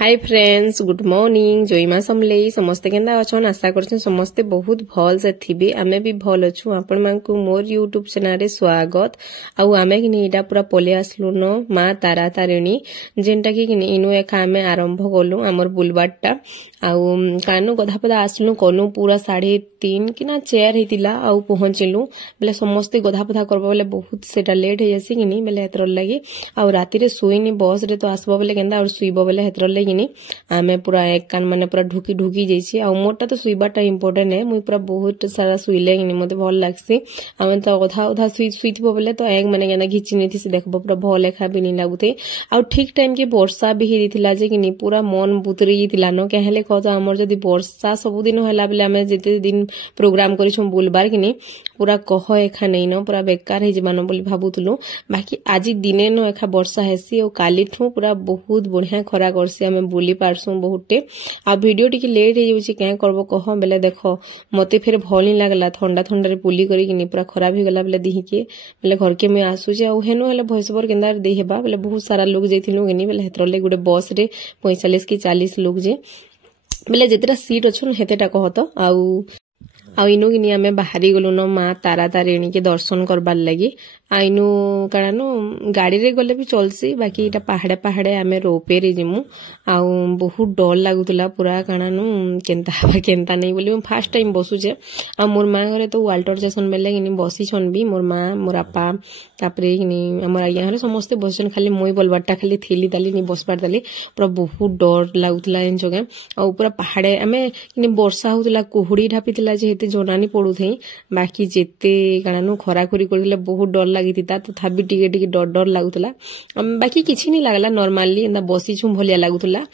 हाय friends, good morning. जयमा समलेई समस्ते केंदा अछन। आशा करछन समस्ते बहुत भल से थिबे। आमे भी भल अछु। आपण मानकु मोर यूट्यूब चैनल रे स्वागत। आउ आमे किनी एटा पूरा पले आसलु न मां तारा तारिणी जेनटा कि किनी इनु एका आमे आरंभ करलु हमर बुलबाटा। आउ कानु गधापदा आसलु कोनु पूरा 3:30 कि ना 4 हेतिला। आउ पहुंचलु बेले समस्ते गधापदा करबा बेले बहुत सेटा लेट हे जासी किनी बेले हेतर लागि। आउ राती रे सोइनी बस रे तो आसबो बेले केंदा और सुइबो बेले हेतर लागि आमे पूरा एक कान माने पूरा ढुकी ढुकी जाइछि। आ मोटा तो सुइबाटा इंपोर्टेंट है। मुई पूरा बहुत सारा सुइले किनी मते भल लागसी। आमे तो कथा उधा सुइथिबो बेले तो एक माने केना घिचि नेथिस देखबो पूरा भल लेखा भी नि लागुथे। आ ठीक टाइम के वर्षा भी हे दिथिला जे किनी पूरा मन बुतरी दिथिला न कहले कथा हमर जदी वर्षा सब दिन होला बेले आमे जेते दिन प्रोग्राम करिछु बुलबार किनी पूरा कह एखा नै न पूरा बेकार हे जबानो बोली भाबुतलु। बाकी आज दिने न एखा वर्षा हेसी। ओ काली ठु पूरा बहुत बढ़िया खरा करसी। आमे बुली पारसु बहुते। आ वीडियो टिके लेट हे जाउछि के करबो कह बेले देखो मते फिर भल नि लागला। ठंडा ठंडा रे पुली करी किनी पूरा खराब हो गला बेले दिहि के बेले घर के में आसु जे। ओ हेनो हेले भॉइस ओवर केंदा दे हेबा बेले बहुत सारा लोग जैथिनु किनी बेले हेतरले गुडे बस रे 45 की 40 लोग जे बेले जेतेटा सीट अछन हेतेटा कहत। आउ इनु किनी आमे बाहरी गलु न मां तारा तारिणी के दर्शन करबार लागि। आइनु कानो गाड़ी रे गले भी चलसी। बाकी इटा पहाड़े पहाड़े आमे रोपे रे जिमु। आउ बहुत डर लागुतला पूरा कानानु केंता नहीं बोली फर्स्ट टाइम बसु जे। आ मोर मां घरे तो वाल्टर स्टेशन बेले किनी बसी छन भी मोर मां मोर आपा तापरे किनी हमर आया घरे समस्त बसछन। खाली मोई बोलबाटा खाली थेली ताली नि बसबार ताली पूरा बहुत डर लागुतला इन जगह। आ पूरा पहाड़े आमे किनी वर्षा होतला कुहुड़ी ढापितला जे हेते जनानी पडुथै। बाकी जेते कानानु खरा खरी करले बहुत डर लागिता। तथापि टिके टिके डर डर लागुतला। बाकी किछि नि लागला नॉर्मली एंदा बसी छु भलिया लागुतला।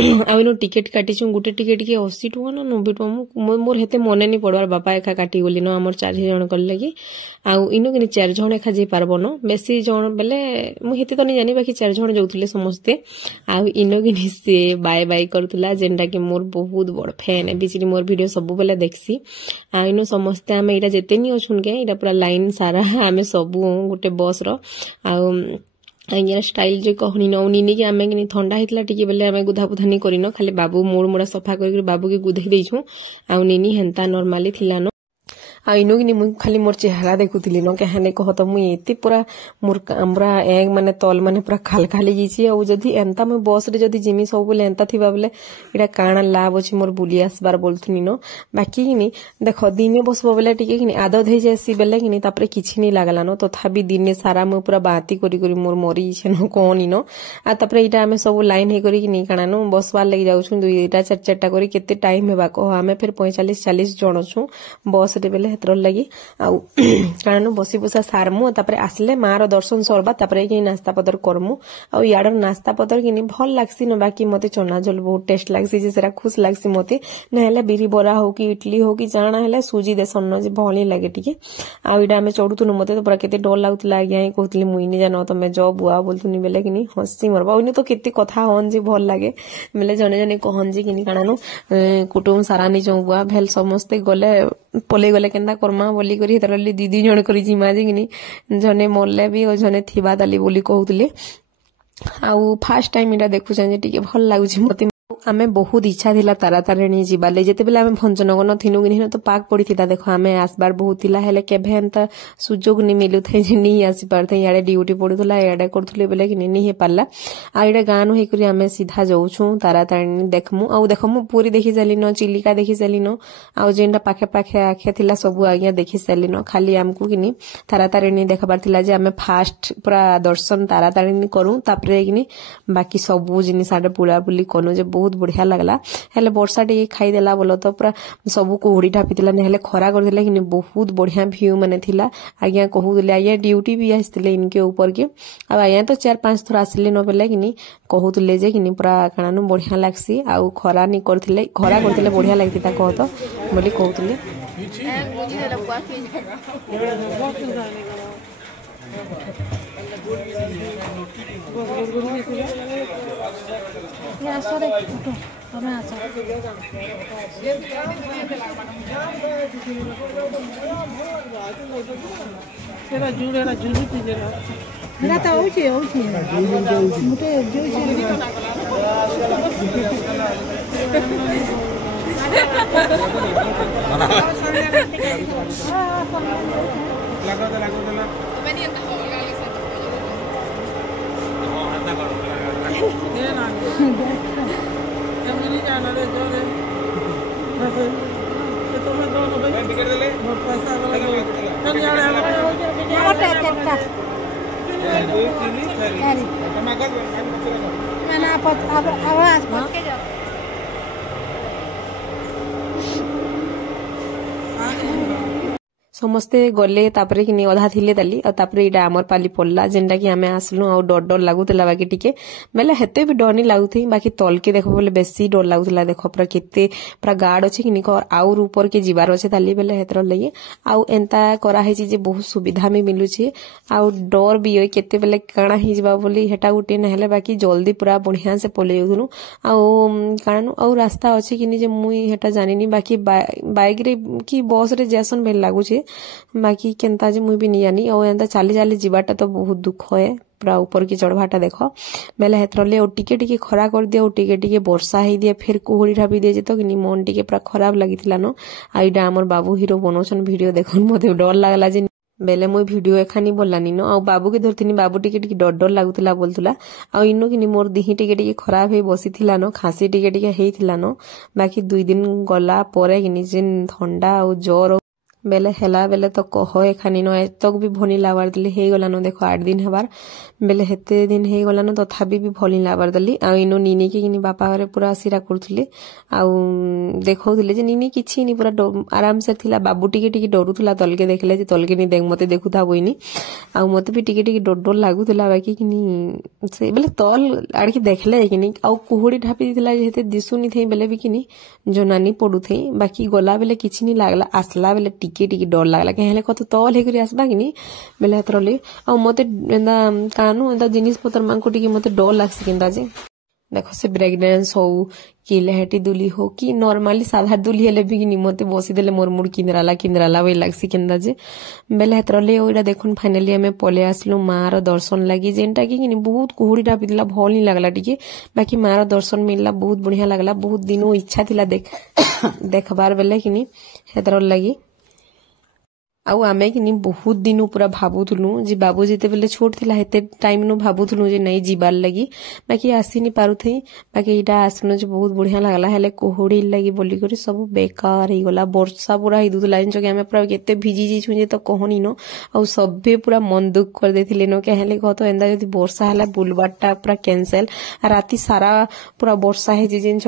आउनु टिकेट काटिछु गुटे टिकेट के 80 टका ना 90 टका मोर हेते मने नि पड़वार बापा एका काटी गोली न हमर 4 जण कर लगी। आउ इनु किनी 4 जण एका जे पारबो न बेसी जण बेले मु हेते तो नि जानि बाकी 4 जण जाउतले समस्ते। आउ इनु किनी से बाय बाय करतुला जेंडा कि मोर बहुत बड़ फैन है। बिचरी मोर वीडियो सब बेले देखसी। आ इनु समस्ते आमे इटा जेते नि अछुन के इटा पूरा लाइन सारा आमे सब गुटे बस रो। आउ आइया स्टाइल जे कहनी नौनी के आमे किनी ठंडा हितला टिके बेले आमे गुधा बुधानी करिनो खाली बाबू मोड़ मोड़ा सफा कर बाबू के गुधै देइछु। आउ निनी हेंता नॉर्मली थिला न। आ इनु किनी मु खाली मोर चेहरा देखुतिली न कहने कहत मु एते पूरा मोर हमरा एक माने तल माने पूरा खाल खाली जिछि। आ जदी एंता मु बस रे जदी जिमी सब बोले एंता थिबा बोले एटा काना लाभ अछि मोर बुली आसबार बोलथुनी न। बाकी किनी देखो दिने बसबो बोले टिके किनी आदत हे जेसी बेले किनी तापरे किछि नि लागला न। तथापि दिने सारा मु पूरा बाती करी करी मोर मरी छै न कोनी न। आ तापरे इटा आमे सब लाइन हे करी किनी काना न बसबार लागि जाउछु 2टा 4टा करी केते टाइम हेबा को आमे फिर 45 40 जण छु बस रे बेले हेतर लगी। आउ कानो बसी बसा सारमु तापरे आसले मार दर्शन सरबा तापरे कि नास्ता पतर करमु। आउ याडर नास्ता पतर किनी भल लागसी न। बाकी मते चना झोल बहुत टेस्ट लागसी जे सेरा खुश लागसी मते। नहेले बिरी बरा हो कि इडली हो कि जाना हेले सूजी देसन न जे भली लागे टिके। आउ इडा हमें चढुतुनु मते तो पूरा केते डर लागुतला आज्ञा ही कहतली मुई नि जानो तमे जब बुआ बोलतुनी बेले किनी हंसी मरबा ओनी तो केते कथा हन जे भल लागे बेले जने जने कहन जे किनी कानानु कुटुम सारा नि जो बुआ भेल समस्त गले पले गले केंदा करमा बोली करी हेतरली दीदी जण करी जिमा जे किनी जने मोरले भी ओ जने थिबा दाली बोली कहउतले। आउ फर्स्ट टाइम इडा देखु जे टिके भल लागुछि मते। आमे बहुत इच्छा थिला तारा तारिणी जिबाले जेते बेले आमे भंजनगर न थिनु किनी तो पाक पड़ी थिता। देखो आमे आसबार बहुत थिला हेले केभे एंता सुजोग नि मिलु थे जे नि आसी पारथे। याडे ड्यूटी पडुथला याडे करथुले बेले किनी नि हे पाला। आ इडा गानो हे करी आमे सीधा जाउछु तारा तारिणी देखमु। आउ देखमु पूरी देखि जाली न चिलिका देखि जाली न। आउ जेंडा पाखे पाखे आखे थिला सब आज्ञा देखि जाली न। खाली हमकु किनी तारा तारिणी देखबार थिला जे आमे फास्ट पूरा दर्शन तारा तारिणी करू तापरे किनी बाकी सब जिनिस आडे पुला पुली कोनु जे बहुत बढ़िया लगला। हेले वर्षा टे खाई देला बोलो तो पूरा सब कुहुड़ी ढापितला ने हेले खरा कर देला किनी बहुत बढ़िया व्यू माने थिला। आज्ञा कहउले आज्ञा ड्यूटी भी आस्तिले इनके ऊपर के। आ आज्ञा तो 4-5 थोर आसिले न बेले किनी कहउले जे किनी पूरा कानानु बढ़िया लागसी। आउ खरा नि करथिले खरा करथिले बढ़िया लागतिता कहत बोली कहउले। Nada, hoje. Muito समस्ते गले तापरे कि अधा थिले ताली आ तापरे इटा आमर पाली पड़ला जेनटा कि आमे आसलु आ डर डर लागुतला बाकी टिके बेले हेते भी डर नहीं लागुथी बाकी तल के देखो बोले बेसी डर लागुतला देखो पूरा केते पूरा गार्ड अछि कि निको आउर ऊपर के जीवार अछि ताली बेले हेतर लगे आउ एंता करा है जे बहुत सुविधा में मिलु छी आउ डर भी होय केते बेले काना ही जीवा बोली हेटा उटे नहले बाकी जल्दी पूरा बढ़िया से पले उनु आउ काना आउ रास्ता अछि कि नि जे मुई हेटा जानिनी बाकी बाइक रे कि बस रे जैसन बेल लागु छी बाकी केनता जे मुई भी नहीं जानी और एंता चाली चाली जीवाटा तो बहुत दुख है पूरा ऊपर की चढ़वाटा देख बेले हेतरले टिके टिके खरा कर दिए और टिके टिके वर्षा ही दिए फिर कुहुड़ी ढापी दिए तो कि मन टिके पूरा खराब लगी न आईटा आमर बाबू हिरो बनौसन वीडियो देखन मते डर लागला जे बेले मुई वीडियो एखानी बोलानी न आ बाबू के धरथिनी बाबू टिके टिके डर डर लागुतला बोलतुला आ इनो कि मोर दिही टिके टिके खराब हे बसिथिला न खासी टिके टिके हेइथिला न बाकी 2 दिन गला परे कि जेन ठंडा और ज्वर बेले हेला बेले तो कह एखानी न एतक भी भनी लाबार दिली हे गला न देखो 8 दिन हेबार बेले हेते दिन हे गला न तथापि भी भली लाबार दिली आ इनो नीनी के किनी बापा घरे पूरा सिरा करथुले आ देखौथुले जे नीनी किछि नि पूरा आराम से थिला बाबू टिके टिके डरुथुला तलके देखले जे तलके नि देख मते देखुथा बोइनी आ मते भी टिके टिके डर डर लागुथुला बाकी किनी से बेले तल आड़की देखले किनी आ कुहुड़ी ढापी दिथला जे हेते दिसुनी थई बेले भी किनी जोनानी पडुथई बाकी गला बेले किछि नि लागला आसला बेले टिके टिके डर लागला के हेले कत तल हे करी आसबा किनी बेले हेतरले आ मते एंदा कानु एंदा जिनिस पतर मांको टिके मते डर लागस केंदा जे देखो से ब्रेक डांस हो कि लहटी दुली हो कि नॉर्मली साधा दुली हेले भी किनी मते बसी देले मोर मुड़ किंद्राला वे लागसी केंदा जे बेले हेतरले ओइडा देखुन फाइनली हमें पले आसलु मार दर्शन लागी जेनटा कि किनी बहुत कुहुड़ी ढापी दिला भल नहीं लागला टिके बाकी मार दर्शन मिलला बहुत बढ़िया लागला बहुत दिनो इच्छा थिला देखबार बेले किनी हेतर लागी आउ आमे कि बहुत दिन पूरा भाबुथुलु जे बाबू जेते बेले छोट थिला हेते टाइम नु भाबुथुलु जे नहीं जीबार लगी बाकी आसी नि पारुथई बाकी इटा आसनु जे बहुत बढ़िया लागला हेले कोहोड़ी लगी बोली करी सब बेकार ही गला वर्षा पूरा ही दुला इन जके हमें पूरा केते भिजी जी छु जे तो कहनी न आउ सबे पूरा मन दुख कर देथिले न के हेले कहतो एंदा जदी वर्षा हला बुलबाटा पूरा कैंसिल राती सारा पूरा वर्षा हे जे जिन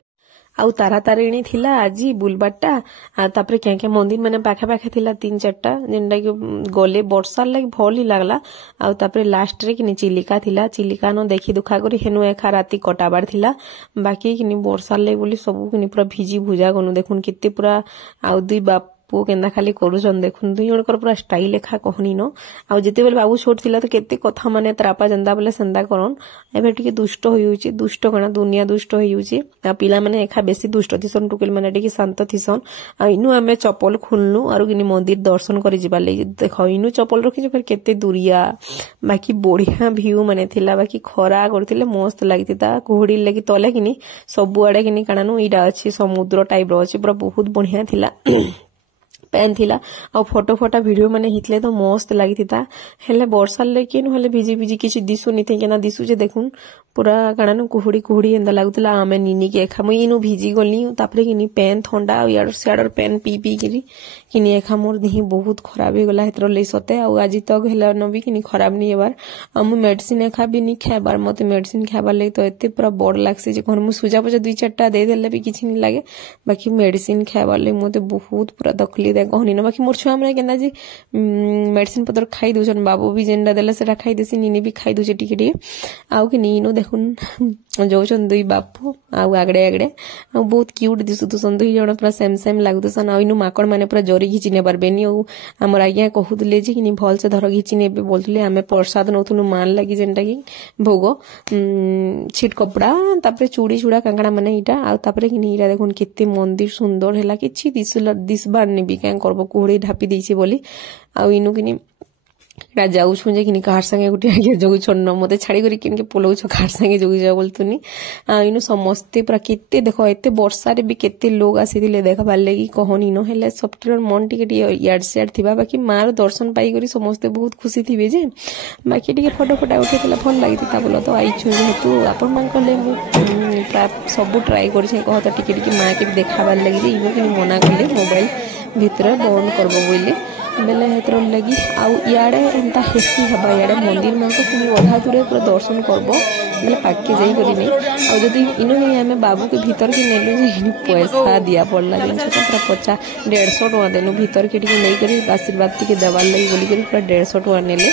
आउ तारा तारिणी थिला आज बुलबाटा आ तापरे क्या क्या मंदिर माने पाखे पाखे थिला 3-4टा जेनटा कि गले वर्षा लगे भल ही लागला आउ तापरे लास्ट रे किनी चिलिका थिला चिलिका न देखि दुखा करी हेनु एखा राती कटाबार थिला बाकी किनी वर्षा लगे बोली सब किनी पूरा भिजी भुजा गनु देखुन किते पूरा आउ दुई बाप पो केंदा खाली करूछन देखुन दुई जणकर पूरा स्टाइल लेखा कहनी न आ जेते बेले बाबू छोट थिला तो केते कथा माने त्रापा जंदा बेले संदा करन एबे टिके दुष्ट होयुची दुष्ट कणा दुनिया दुष्ट होयुची आ पिला माने एखा बेसी दुष्ट थिसन टुकेल माने टिके शांत थिसन आ इनु हमें चप्पल खुलनु आरो किनी मंदिर दर्शन करि जिबा ले देखो इनु चप्पल रखि फिर केते दूरिया बाकी बढ़िया व्यू माने थिला बाकी खरा करथिले मस्त लागिता कोहड़ी लगी तले किनी सब आडे किनी कानानु इडा अछि समुद्र टाइप रो अछि पूरा बहुत बढ़िया थिला पेन थिला और फोटो फोटा वीडियो माने हितले तो मस्त लागिता हेले वर्षा लेकिन हेले भिजी भिजी किछि दिसु निथे केना दिसु जे देखुन पूरा कानानु कुहुड़ी कुहुड़ी एंदा लागुतला आमे नीनी के एखा मुई इनु भिजी गली तापरे किनी पेन ठंडा यार स्याडर पेन पी पी किनी एखा मोर देही बहुत खराब हे गला हेतर ले सते आ आज तक हेला न भी किनी खराब नहीं हेबार आ मु मेडिसिन एखा भी नहीं खाबार मते मेडिसिन खाबार ले तो एते पूरा बड़ लागसे जे कोन मु सुजा पजा 2-4टा दे देले भी किछि नहीं लागे बाकी मेडिसिन खाबार ले मते बहुत पूरा तकलीफ कहनी न बाकी मोर छुआ माने केना जी मेडिसिन पतर खाई दोछन बाबू भी जेंडा देला सेटा खाई देसी नीनी भी खाई दोछे टिके टिके आउ कि नीनो देखुन जोचन दुई बापू आउ आगड़े आगड़े आ बहुत क्यूट दिसु दोसन दुई जण पूरा सेम सेम लागु दोसन आ इनु माकड़ माने पूरा जरी घिची ने परबेनी आ हमर आज्ञा कहूतले जे कि भल से धर घिची नेबे बोलतले आमे प्रसाद नथुनु मान लागी जेंटा कि भोग छिट कपड़ा तापरे चूड़ी चूड़ा कांगड़ा माने इटा आ तापरे कि नीरा देखुन केते मंदिर सुंदर हेला किछि दिसबार नेबी क्या करबो कुहुड़ी ढापी देछि बोली आ इनु किनी ଏଟା ଯାଉଛୁ ଯେ କିନି କାହାର ସାଙ୍ଗେ ଗୋଟେ ଆଜ୍ଞା ଯାଉଛନ୍ ନ ମତେ ଛାଡ଼ି କରି କିନକେ ପଲଉଛ କାହାର ସାଙ୍ଗେ ଯାଉଛ ବୋଲୁතුନି ଇନୁ ସମସ୍ତେ ପୁରା କେତେ ଦେଖ ଏତେ ବର୍ଷାରେ ବି କେତେ ଲୋକ ଆସିଥିଲେ ଦେଖବାର ଲାଗି କହନି ନ ହେଲେ ସବୁଥିର ମନ ଟିକେ ଟିକେ ଇଆଡ ସିଆଡ ଥିବା ବାକି ମାର ଦର୍ଶନ ପାଇକରି ସମସ୍ତେ ବହୁତ ଖୁସି ଥିବେ ଯେ ବାକି ଟିକେ ଫଟୋ ଫଟା ଉଠେଇଥିଲା ଭଲ ଲାଗିଥିଲା ବୋଲ ତ ଆଇଛୁ ଯେହେତୁ ଆପଣମାନଙ୍କ ଲାଗି ମୁଁ ପ୍ରାୟ ସବୁ ଟ୍ରାଏ କରିଛେ କହ ତ ଟିକେ ଟିକେ ମାକେ ବି ଦେଖାବାର ଲାଗି ଯେ ଇନୁ କିନି ମନା କଲେ ମୋବାଇଲ ଭିତରେ ବନ୍ଦ କରବ ବୋଇଲେ ବେଲେ ହେତର ଲାଗି ଆଉ ଇଆଡ଼େ ଏନ୍ତା ହେସି ହେବା ଇଆଡ଼େ ମନ୍ଦିର ମାନଙ୍କୁ ପୁଣି ଅଧା ଦୂରେ ପୁରା ଦର୍ଶନ କରବ ବେଲେ ପାଖକେ ଯାଇକରି ନେଇ ଆଉ ଯଦି ଇନୁ ହିଁ ଆମେ ବାବୁକେ ଭିତରକେ ନେଲୁ ଯେ ଇନୁ ପଇସା ଦିଆ ପଡ଼ଲା ଜିନିଷ ପୁରା 150 ଟଙ୍କା ଦେଲୁ ଭିତରକେ ଟିକେ ନେଇକରି ଆଶୀର୍ବାଦ ଟିକେ ଦେବାର ଲାଗି ବୋଲିକରି ପୁରା 150 ଟଙ୍କା ନେଲେ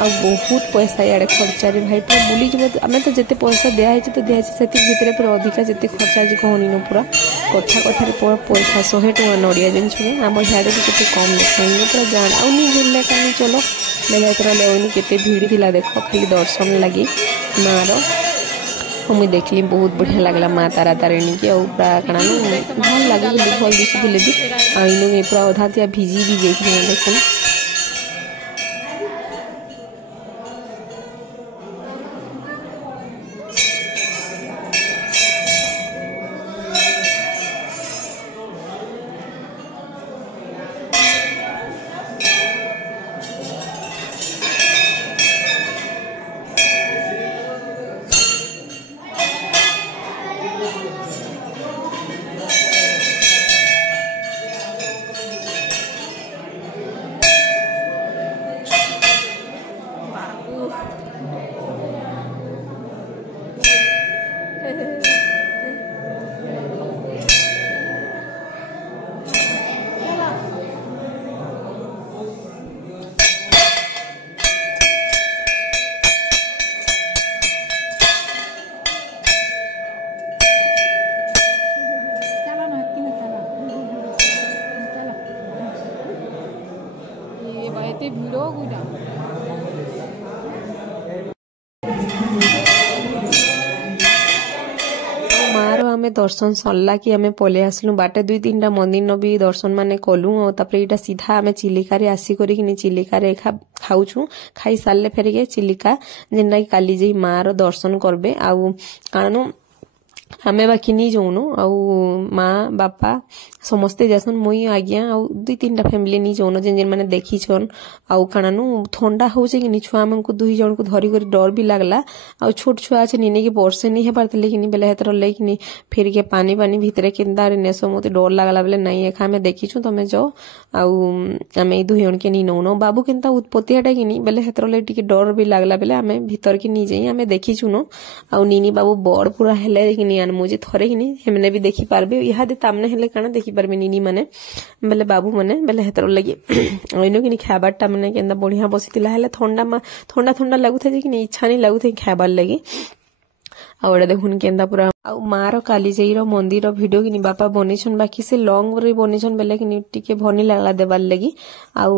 ଆଉ ବହୁତ ପଇସା ଇଆଡ଼େ ଖର୍ଚ୍ଚାରେ ଭାଇ ପୁରା ବୁଲିଯିବ ଆମେ ତ ଯେତେ ପଇସା ଦିଆହେଇଛି ତ ଦିଆହେଇଛି ସେଥି ଭିତରେ ପୁରା ଅଧିକା ଯେତେ ଖର୍ଚ୍ଚା ଅଛି କହନିନ ପୁରା କଥାରେ ପୁରା ପଇସା 100 ଟଙ୍କା ନଡ଼ିଆ ଜିନିଷ ଆମ ଇଆଡ଼େ ବି କେତେ କମ୍ ଦେଖାଇନି ପୁରା ଜାଣ ଆଉ ନି ବୁଲିଲେ କାହିଁ ଚଲ ବେଲେ ଏଥର ଲେଉନି କେତେ ଭିଡ଼ ଥିଲା ଦେଖ ଖାଲି ଦର୍ଶନ ଲାଗି ମାର मुझे देखली बहुत बढ़िया लगला माँ तारा तारिणी की और पूरा कणा भल लगे भल दिशुले भी इनु पूरा अधा दिया भिजी भी जाइए देखो मार आम दर्शन सरला कि आम पलि आसलु बाटे 2-3टा मंदिर न भी दर्शन माने कलु और तापर एटा सीधा आम चिलिका रे आसी करी चिलिका रे खाऊछु खाई सारले फेरिके चिलिका जेनटा कि काली जे मार दर्शन करबे आउ कारणु आमे बाकी नहीं जाऊनु आउ माँ बापा समस्ते जैसन मुई आज्ञा आउ 2-3टा फैमिली नहीं जाऊन जेन मैंने देखी छन आउ काणानु ठंडा होचे कि छुआ मानक 2 जन को धरी कर डर भी लगला आउ छोट छुआ अच्छे निने के वर्षे नहीं हे पारते लेकिन बेले हेतर लेकिन फिर के पानी भितरे केनता नेसो मते डर लगला बेले नहीं एखा हमें देखी छु तमे जाओ आउ आमे 2 जन के नहीं नौनो बाबू केनता उत्पत्तियाटा कि नहीं बेले हेतर ले टिके डर भी लगला बेले आमे भीतर के नहीं जाई आमे देखी छु नो आउ नीनी बाबू बड़ पूरा हेले कि मुझे थरे कि हेमने भी देखी पारबे इहादे तामने हेले काना देखी पारबे नीनी माने बेले बाबू माने बेले हेतर लगी इनो कि खाबारटा माने केनता बढ़िया बसितिला हेले ठंडा लागुथे जे कि इच्छा नहीं लागुथे खाबार लगी आउ एटा देखुन केनता पूरा आउ मार काली जाई रो मंदिर रो वीडियो कि बापा बनेछन बाकी से लॉन्ग रे बनेछन बेले कि टिके भनी लागला देबार लगी आउ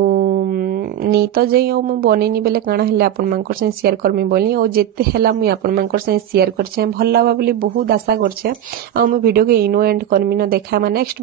नी तो जाई ओ म बनेनी बेले काना हेले आपन मानकर से शेयर करमी बोली ओ जेते हेला मुई आपन मानकर से शेयर करछे भल लावा बोली बहुत आशा करछे आउ म वीडियो के इनो एंड करमी न देखा मा नेक्स्ट